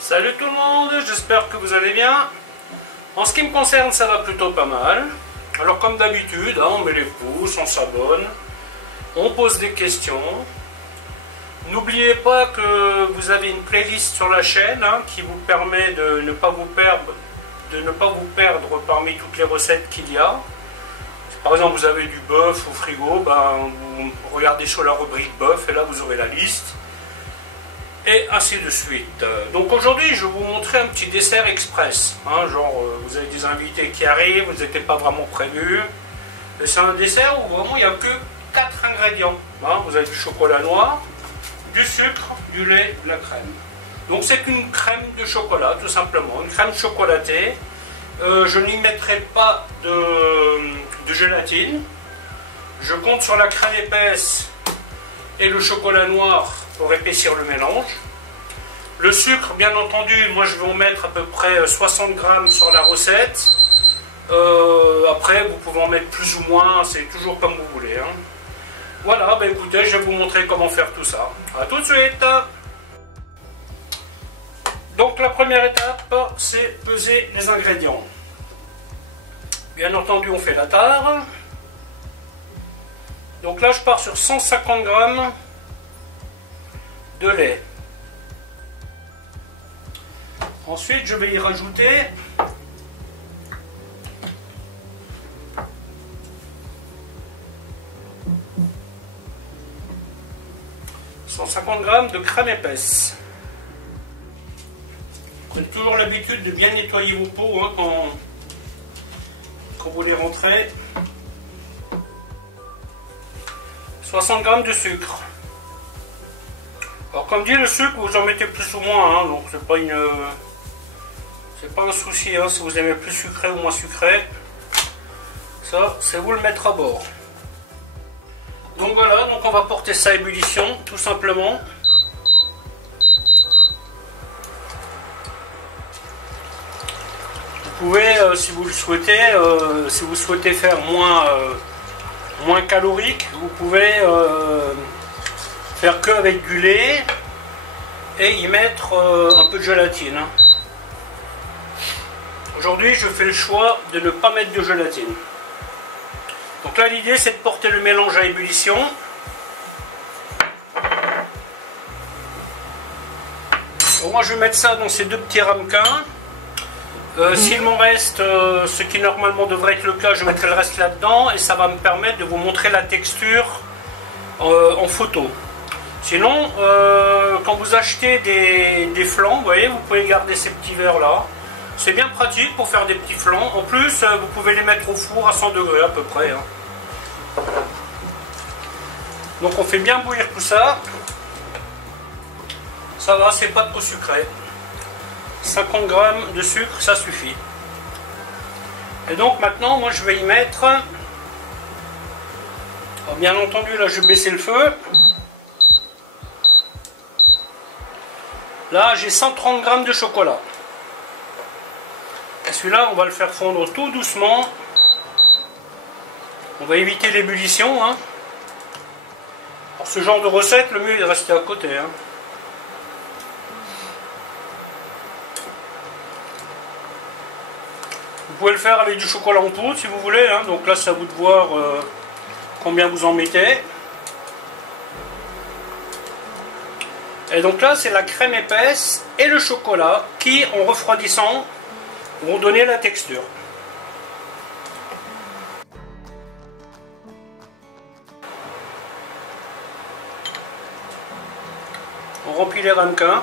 Salut tout le monde, j'espère que vous allez bien. En ce qui me concerne, ça va plutôt pas mal. Alors comme d'habitude, on met les pouces, on s'abonne, on pose des questions. N'oubliez pas que vous avez une playlist sur la chaîne qui vous permet de ne pas vous perdre parmi toutes les recettes qu'il y a. Si par exemple vous avez du bœuf au frigo, vous regardez sur la rubrique bœuf et là vous aurez la liste. Et ainsi de suite. Donc aujourd'hui je vais vous montrer un petit dessert express. Vous avez des invités qui arrivent, vous n'étiez pas vraiment prévus. C'est un dessert où vraiment il n'y a que 4 ingrédients. Vous avez du chocolat noir, du sucre, du lait, de la crème. Donc c'est une crème de chocolat tout simplement, une crème chocolatée. Je n'y mettrai pas de gélatine. Je compte sur la crème épaisse et le chocolat noir pour épaissir le mélange. Le sucre, bien entendu, moi je vais en mettre à peu près 60 grammes sur la recette. Après, vous pouvez en mettre plus ou moins, c'est toujours comme vous voulez. Voilà, écoutez, je vais vous montrer comment faire tout ça. A tout de suite. Donc la première étape, c'est peser les ingrédients. Bien entendu, on fait la tare. Donc là, je pars sur 150 grammes de lait. Ensuite, je vais y rajouter 150 grammes de crème épaisse. Prenez toujours l'habitude de bien nettoyer vos pots quand vous les rentrez. 60 grammes de sucre. Alors comme dit, le sucre vous en mettez plus ou moins, donc c'est pas un souci si vous aimez plus sucré ou moins sucré. Ça c'est vous le mettre à bord. Donc voilà, donc on va porter ça à ébullition tout simplement. Vous pouvez si vous le souhaitez, si vous souhaitez faire moins calorique, vous pouvez faire que avec du lait et y mettre un peu de gélatine. Aujourd'hui je fais le choix de ne pas mettre de gélatine. Donc là l'idée c'est de porter le mélange à ébullition. Donc moi je vais mettre ça dans ces deux petits ramequins. S'il m'en reste, ce qui normalement devrait être le cas, je mettrai le reste là-dedans et ça va me permettre de vous montrer la texture en photo. Sinon, quand vous achetez des flans, vous voyez, vous pouvez garder ces petits verres là. C'est bien pratique pour faire des petits flans. En plus, vous pouvez les mettre au four à 100 degrés à peu près. Donc on fait bien bouillir tout ça. Ça va, c'est pas trop sucré. 50 grammes de sucre, ça suffit. Et donc maintenant, moi je vais y mettre... Alors, bien entendu, là je vais baisser le feu. Là, j'ai 130 grammes de chocolat. Et celui-là, on va le faire fondre tout doucement. On va éviter l'ébullition. Pour ce genre de recette, le mieux est de rester à côté. Vous pouvez le faire avec du chocolat en poudre si vous voulez. Donc là, c'est à vous de voir combien vous en mettez. Et donc là, c'est la crème épaisse et le chocolat qui, en refroidissant, vont donner la texture. On remplit les ramequins.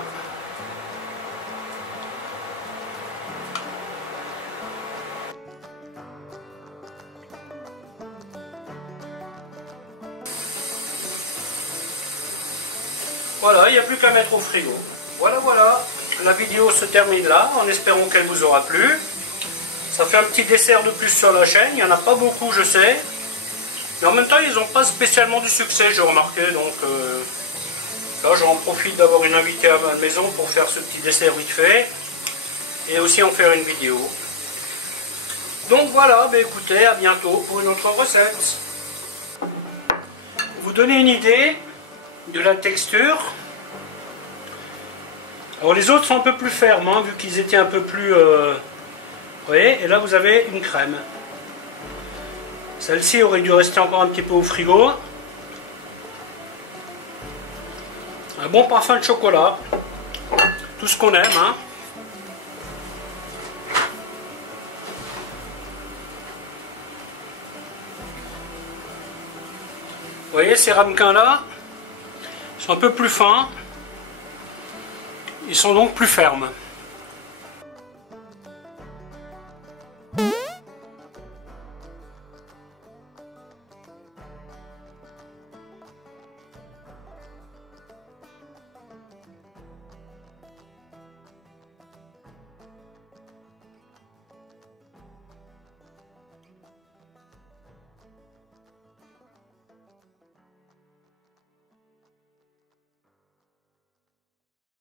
Voilà, il n'y a plus qu'à mettre au frigo. Voilà, la vidéo se termine là, en espérant qu'elle vous aura plu. Ça fait un petit dessert de plus sur la chaîne, il n'y en a pas beaucoup je sais. Mais en même temps, ils n'ont pas spécialement du succès, j'ai remarqué. Donc là, j'en profite d'avoir une invitée à ma maison pour faire ce petit dessert vite fait. Et aussi en faire une vidéo. Donc voilà, écoutez, à bientôt pour une autre recette. Vous donner une idée de la texture. Alors les autres sont un peu plus fermes, hein, vu qu'ils étaient un peu plus... vous voyez, et là vous avez une crème. Celle-ci aurait dû rester encore un petit peu au frigo. Un bon parfum de chocolat. Tout ce qu'on aime, hein. Vous voyez, ces ramequins là sont un peu plus fins. Ils sont donc plus fermes.